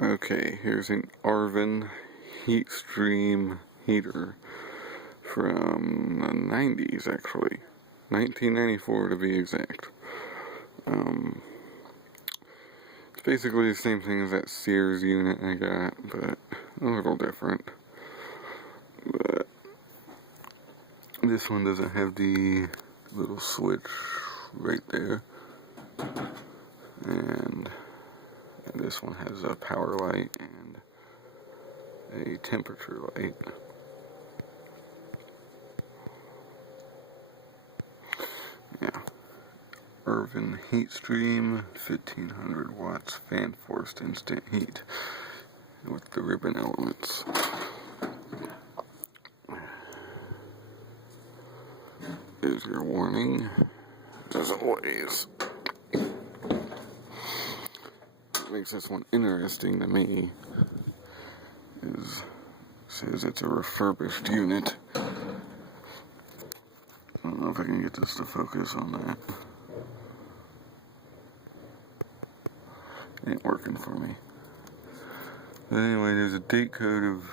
Okay, here's an Arvin Heat stream heater from the 90s, actually. 1994 to be exact. It's basically the same thing as that Sears unit I got, but a little different. But this one doesn't have the little switch right there. And this one has a power light and a temperature light. Yeah. Arvin Heat Stream, 1500 watts, fan forced instant heat with the ribbon elements. There's your warning, as always. What makes this one interesting to me is it says it's a refurbished unit. I don't know if I can get this to focus on that. It ain't working for me. But anyway, there's a date code of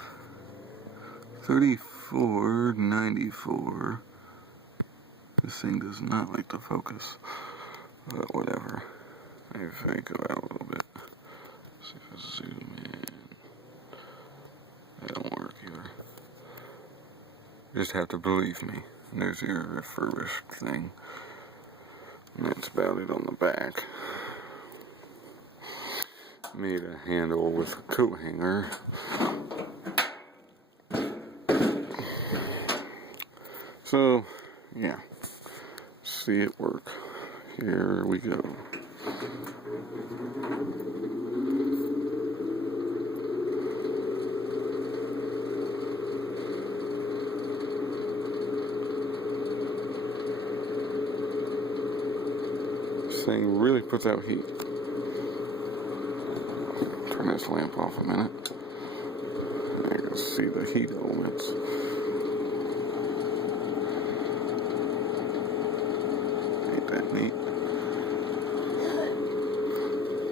3494. This thing does not like to focus, but whatever. Maybe if I go out a little bit. See if I zoom in. That don't work either. You just have to believe me. And there's your refurbished thing. And that's about it on the back. Made a handle with a coat hanger. So, yeah. See it work. Here we go. This thing really puts out heat. Turn this lamp off a minute. I can see the heat elements. Ain't that neat?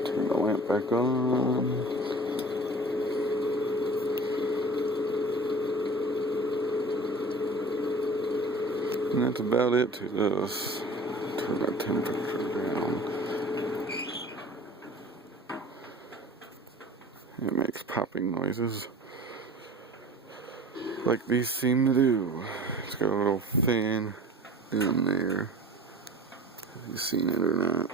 Turn the lamp back on. And that's about it to this. Turn that temperature down. It makes popping noises like these seem to do. It's got a little fan in there. Have you seen it or not?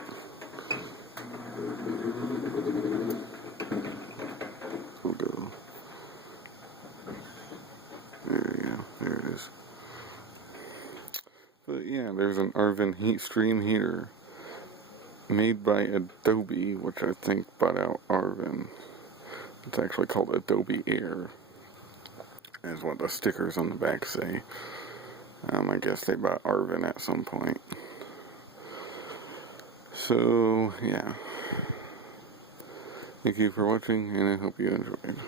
We'll go. There you go. There it is. But yeah, there's an Arvin Heat Stream heater made by Adobe, which I think bought out Arvin. It's actually called Adobe Air, is what the stickers on the back say. I guess they bought Arvin at some point. So, yeah. Thank you for watching, and I hope you enjoyed.